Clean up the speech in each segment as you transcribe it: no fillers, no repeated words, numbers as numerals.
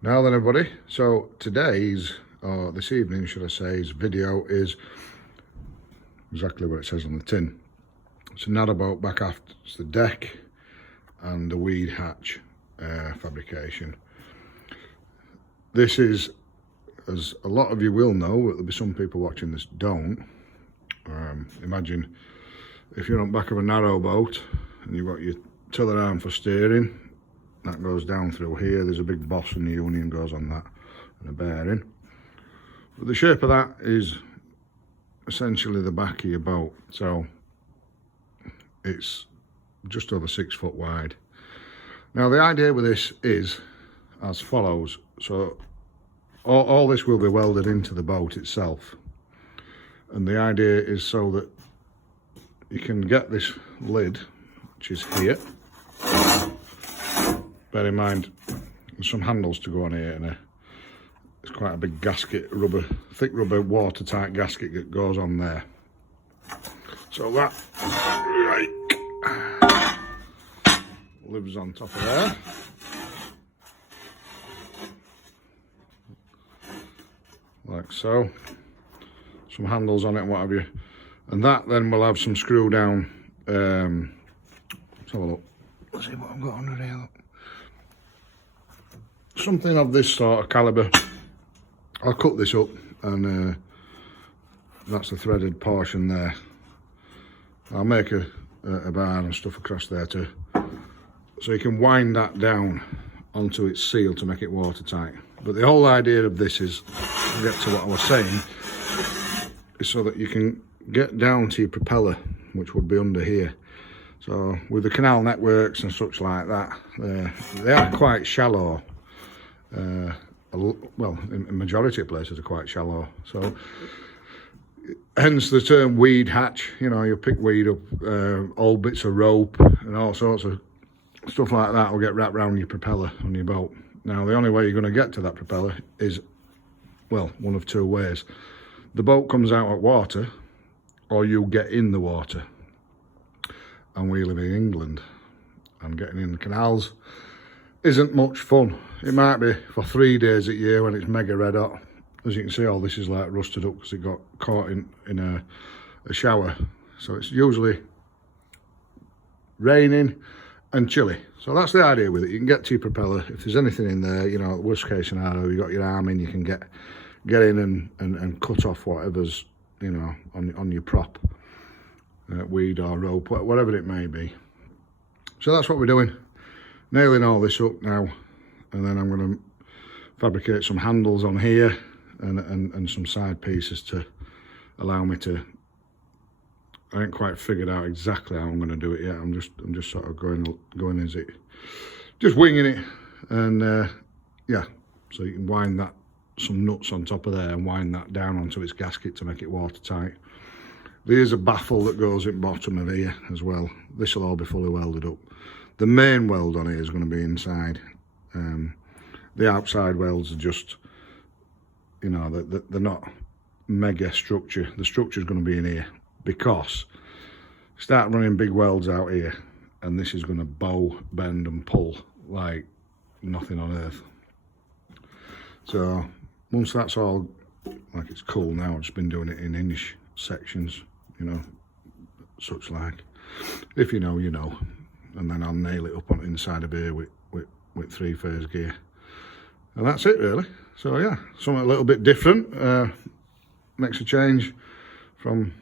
Now then everybody, so today's, or this evening should I say, video is exactly what it says on the tin. It's a narrowboat back aft, it's the deck and the weed hatch fabrication. This is, as a lot of you will know, but there'll be some people watching this don't. Imagine if you're on the back of a narrowboat and you've got your tiller arm for steering. That goes down through here. There's a big boss and the union goes on that and a bearing. But the shape of that is essentially the back of your boat. So it's just over 6 foot wide. Now the idea with this is as follows. So all this will be welded into the boat itself. And the idea is so that you can get this lid, which is here. Bear in mind, there's some handles to go on here, and it's quite a big gasket, thick rubber, watertight gasket that goes on there. So that lives on top of there. Like so. Some handles on it and what have you. And that then will have some screw down. Let's have a look. Let's see what I've got under here. Look. Something of this sort of calibre. I'll cut this up and that's the threaded portion there. I'll make a bar and stuff across there too. So you can wind that down onto its seal to make it watertight. But the whole idea of this is, to get to what I was saying, is so that you can get down to your propeller, which would be under here. So with the canal networks and such like that, they are quite shallow. Well, in majority of places are quite shallow, so hence the term weed hatch. You know, you pick weed up, old bits of rope and all sorts of stuff like that will get wrapped around your propeller on your boat. Now the only way you're going to get to that propeller is, well, one of two ways. The boat comes out at water, or you get in the water. And we live in England, and getting in the canals isn't much fun. It might be for 3 days a year when it's mega red hot. As you can see, all this is like rusted up because it got caught in a shower. So it's usually raining and chilly. So that's the idea with it. You can get to your propeller. If there's anything in there, you know, worst case scenario, you got your arm in, you can get in and cut off whatever's, you know, on your prop, weed or rope, whatever it may be. So that's what we're doing. Nailing all this up now, and then I'm going to fabricate some handles on here and some side pieces to allow me to. I ain't quite figured out exactly how I'm going to do it yet. I'm just sort of going as it, just winging it, and yeah. So you can wind that, some nuts on top of there, and wind that down onto its gasket to make it watertight. There's a baffle that goes in bottom of here as well. This will all be fully welded up. The main weld on here is going to be inside. The outside welds are just, you know, they're not mega structure. The structure is going to be in here because start running big welds out here, and this is going to bow, bend, and pull like nothing on earth. So once that's all, like, it's cool now, I've just been doing it in inch sections, you know, such like. If you know, you know. And then I'll nail it up on the inside of here with 3-phase gear. And that's it really. So yeah, something a little bit different. Makes a change from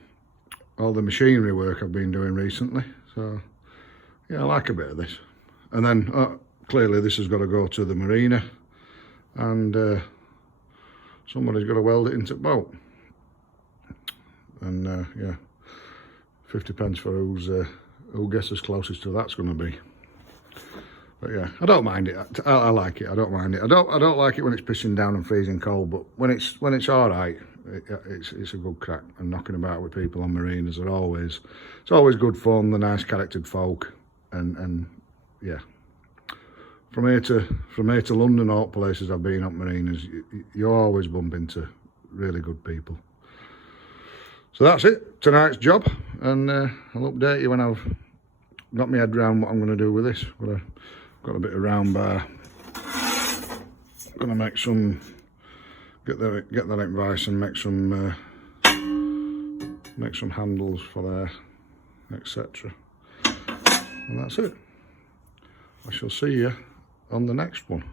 all the machinery work I've been doing recently. So yeah, I like a bit of this. And then clearly this has got to go to the marina, and somebody's got to weld it into the boat. And yeah, 50 pence for who guesses closest to that's going to be. But yeah, I don't mind it. I like it. I don't mind it. I don't like it when it's pissing down and freezing cold. But when it's all right, it's a good crack. And knocking about with people on marinas are always, it's always good fun. The nice charactered folk, and yeah. From here to London, all places I've been up marinas, you always bump into really good people. So that's it, tonight's job, and I'll update you when I've got my head around what I'm going to do with this. But I've got a bit of round bar gonna make some, get that in vice and make some handles for there, etc. And that's it. I shall see you on the next one.